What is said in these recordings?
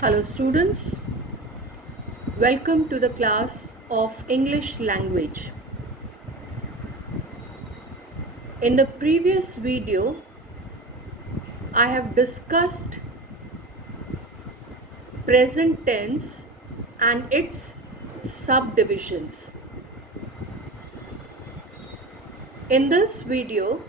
Hello students, welcome to the class of English language. In the previous video, I have discussed present tense and its subdivisions. In this video,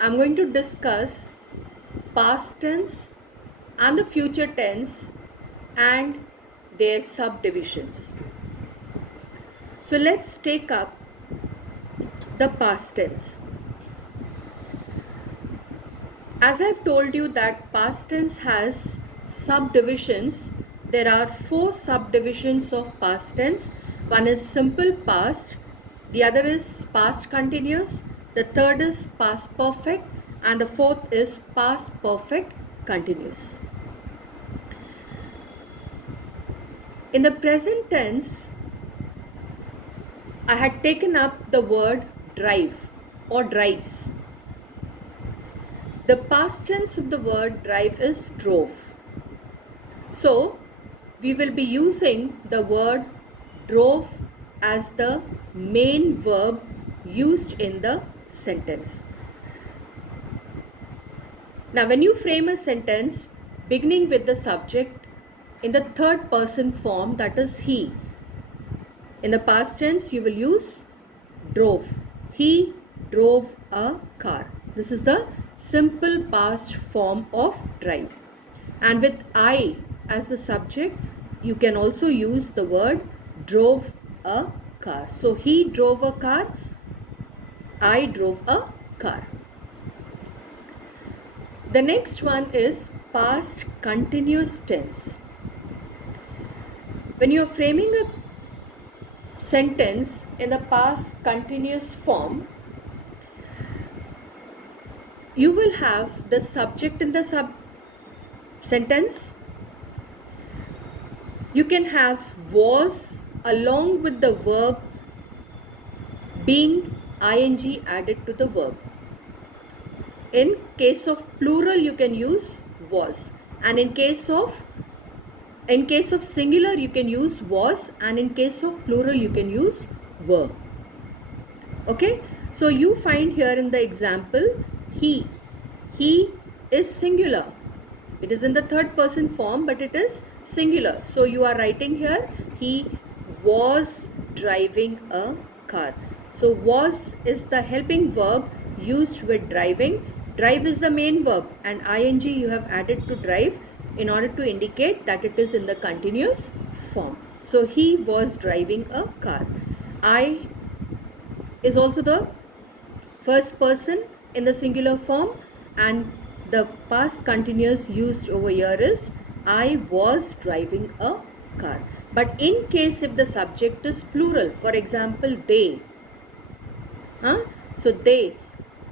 I am going to discuss past tense and the future tense and their subdivisions. So let's take up the past tense. As I've told you that past tense has subdivisions, there are 4 subdivisions of past tense. One is simple past, the other is past continuous, the third is past perfect, and the fourth is past perfect continuous. In the present tense, I had taken up the word drive or drives. The past tense of the word drive is drove. So, we will be using the word drove as the main verb used in the sentence. Now, when you frame a sentence beginning with the subject in the third person form, that is he, in the past tense you will use drove. He drove a car. This is the simple past form of drive. And with I as the subject, you can also use the word drove a car. So he drove a car, I drove a car. The next one is past continuous tense. When you are framing a sentence in the past continuous form, you will have the subject in the sentence. You can have was along with the verb being ing added to the verb. In case of plural, you can use was, and in case of singular, you can use was, and in case of plural, you can use were. Okay, so you find here in the example, he is singular. It is in the third person form, but it is singular. So you are writing here, he was driving a car. So was is the helping verb used with driving. Drive is the main verb, and ing you have added to drive in order to indicate that it is in the continuous form. So he was driving a car. I is also the first person in the singular form, and the past continuous used over here is I was driving a car. But in case if the subject is plural, for example they, so they,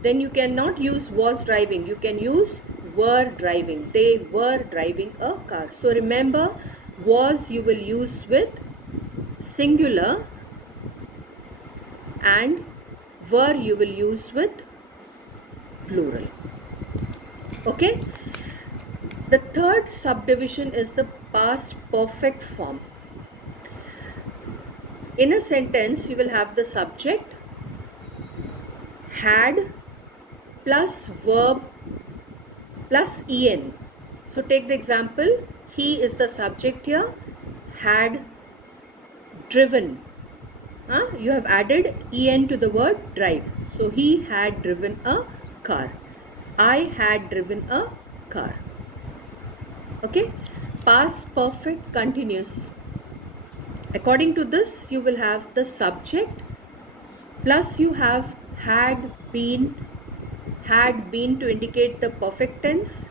then you cannot use was driving, you can use were driving. They were driving a car. So remember, was you will use with singular and were you will use with plural. Okay. The third subdivision is the past perfect form. In a sentence, you will have the subject had plus verb plus en. So take the example, he is the subject here, had driven. You have added en to the word drive. So he had driven a car. I had driven a car. Okay. Past perfect continuous. According to this, you will have the subject plus you have had been to indicate the perfect tense,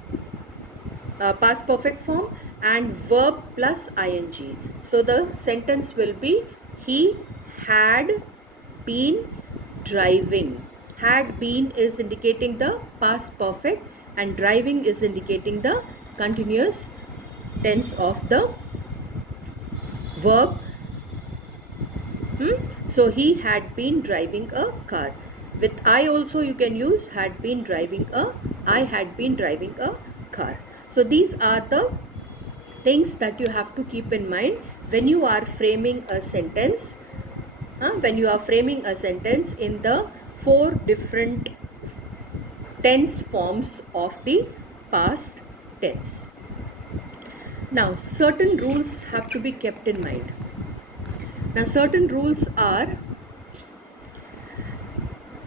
past perfect form, and verb plus ing. So the sentence will be he had been driving. Had been is indicating the past perfect and driving is indicating the continuous tense of the verb. So he had been driving a car. With I also you can use had been driving a, I had been driving a car. So these are the things that you have to keep in mind when you are framing a sentence. When you are framing a sentence in the 4 different tense forms of the past tense. Now, certain rules have to be kept in mind. Now, certain rules are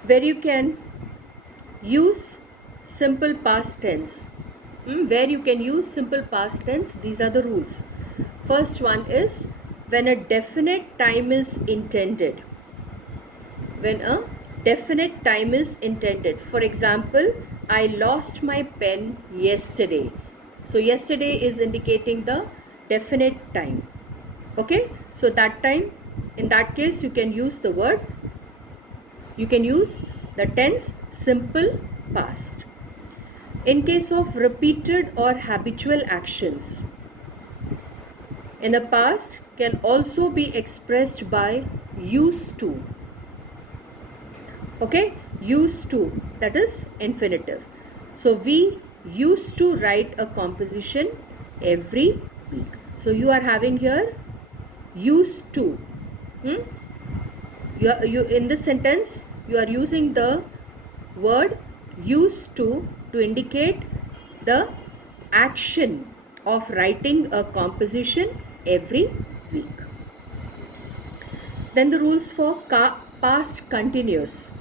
where you can use simple past tense. Where you can use simple past tense, these are the rules. First one is when a definite time is intended. When a definite time is intended. For example, I lost my pen yesterday. So yesterday is indicating the definite time. Okay, so that time, in that case, you can use the word, you can use the tense simple past. In case of repeated or habitual actions, in the past can also be expressed by used to. Okay, used to, that is infinitive. So we used to write a composition every week. So you are having here used to. You in this sentence you are using the word used to indicate the action of writing a composition every week. Then the rules for past continuous.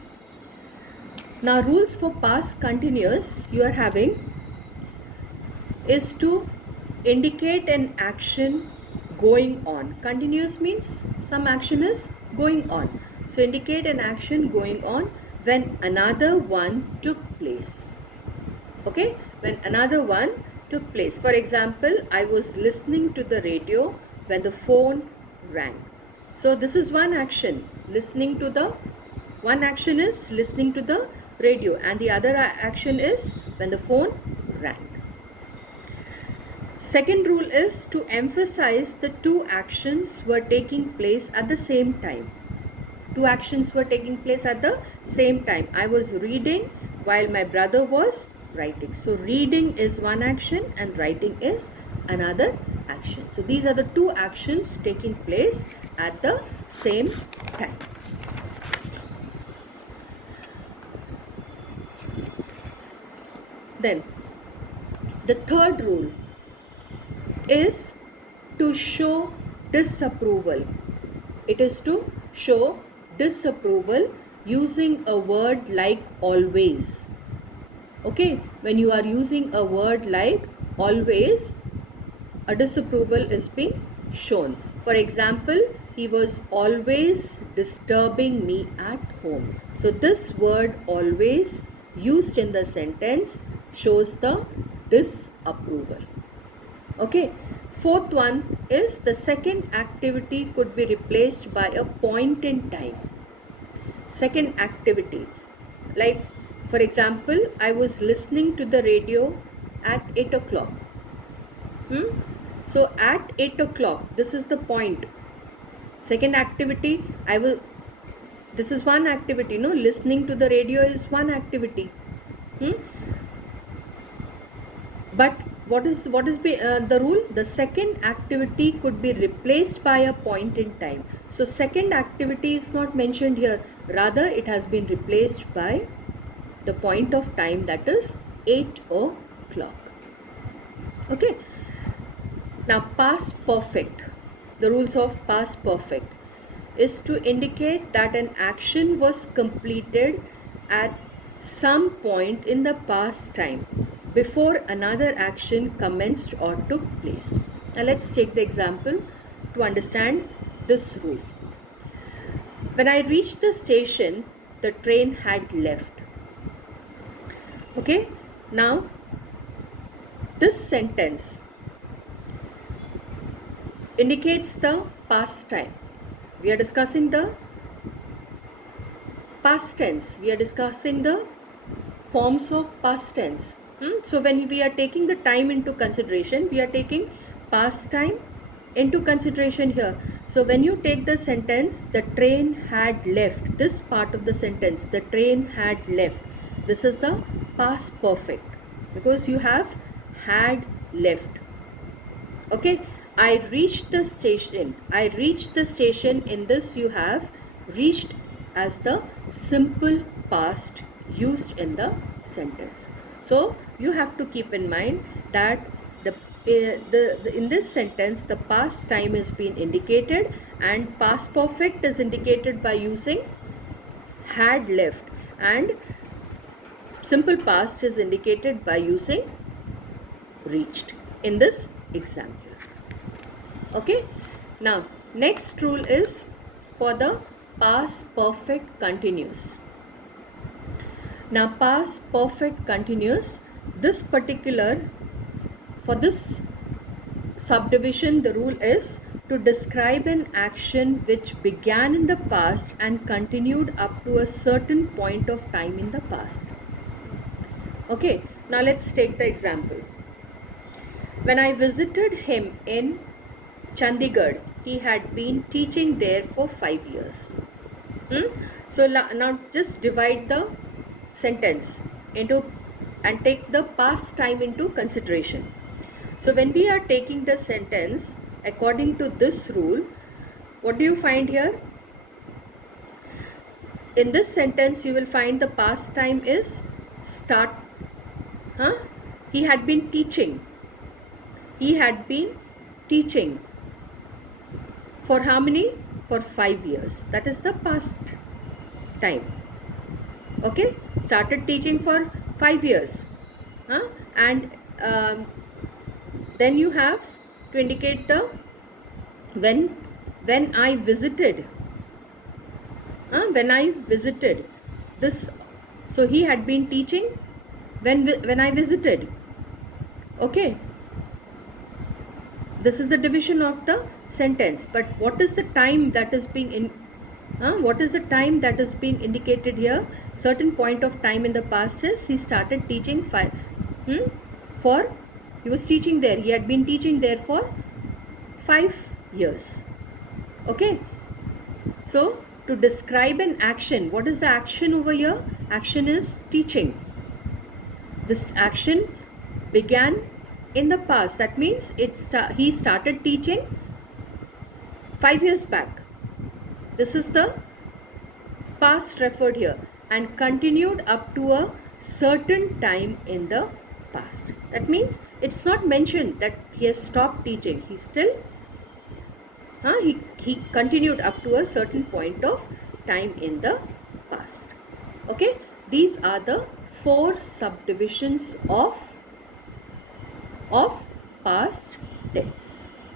Now, rules for past continuous you are having is to indicate an action going on. Continuous means some action is going on. So, indicate an action going on when another one took place. Okay, when another one took place. For example, I was listening to the radio when the phone rang. So, this is one action. One action is listening to the radio, and the other action is when the phone rang. Second rule is to emphasize the two actions were taking place at the same time. Two actions were taking place at the same time. I was reading while my brother was writing. So reading is one action and writing is another action. So these are the two actions taking place at the same time. Then the third rule is to show disapproval. It is to show disapproval using a word like always. Okay, when you are using a word like always, a disapproval is being shown. For example, he was always disturbing me at home. So this word always used in the sentence shows the disapproval. Okay, fourth one is the second activity could be replaced by a point in time. Second activity, like for example, I was listening to the radio at 8 o'clock. So at 8 o'clock, this is the point. Second activity, this is one activity, no? Listening to the radio is one activity. But what is the rule? The second activity could be replaced by a point in time. So second activity is not mentioned here. Rather, it has been replaced by the point of time, that is 8 o'clock. Okay. Now, past perfect. The rules of past perfect is to indicate that an action was completed at some point in the past time before another action commenced or took place. Now let's take the example to understand this rule. When I reached the station, the train had left. Okay, now this sentence indicates the past time. We are discussing the past tense. We are discussing the forms of past tense. So when we are taking the time into consideration, we are taking past time into consideration here. So when you take the sentence, the train had left, this part of the sentence, the train had left, this is the past perfect because you have had left. Okay, I reached the station. I reached the station. In this, you have reached as the simple past used in the sentence. So you have to keep in mind that in this sentence the past time is being indicated, and past perfect is indicated by using had left, and simple past is indicated by using reached in this example. Okay, now next rule is for the past perfect continuous. Now past perfect continuous, this particular, for this subdivision, the rule is to describe an action which began in the past and continued up to a certain point of time in the past. Okay, now let's take the example. When I visited him in Chandigarh, he had been teaching there for 5 years. So now just divide the sentence into and take the past time into consideration. So when we are taking the sentence according to this rule, what do you find here? In this sentence you will find the past time is start. He had been teaching. He had been teaching. For how many? For 5 years. That is the past time. Okay, started teaching for 5 years. And then you have to indicate the when I visited. When I visited this, so he had been teaching when I visited. Okay, this is the division of the sentence. But what is the time that is being what is the time that is being indicated here? Certain point of time in the past is he started teaching he was teaching there. He had been teaching there for 5 years. Okay, so to describe an action, what is the action over here? Action is teaching. This action began in the past. That means he started teaching 5 years back. This is the past referred here, and continued up to a certain time in the past. That means it's not mentioned that he has stopped teaching. He still he continued up to a certain point of time in the past. Okay, these are the 4 subdivisions of past tense.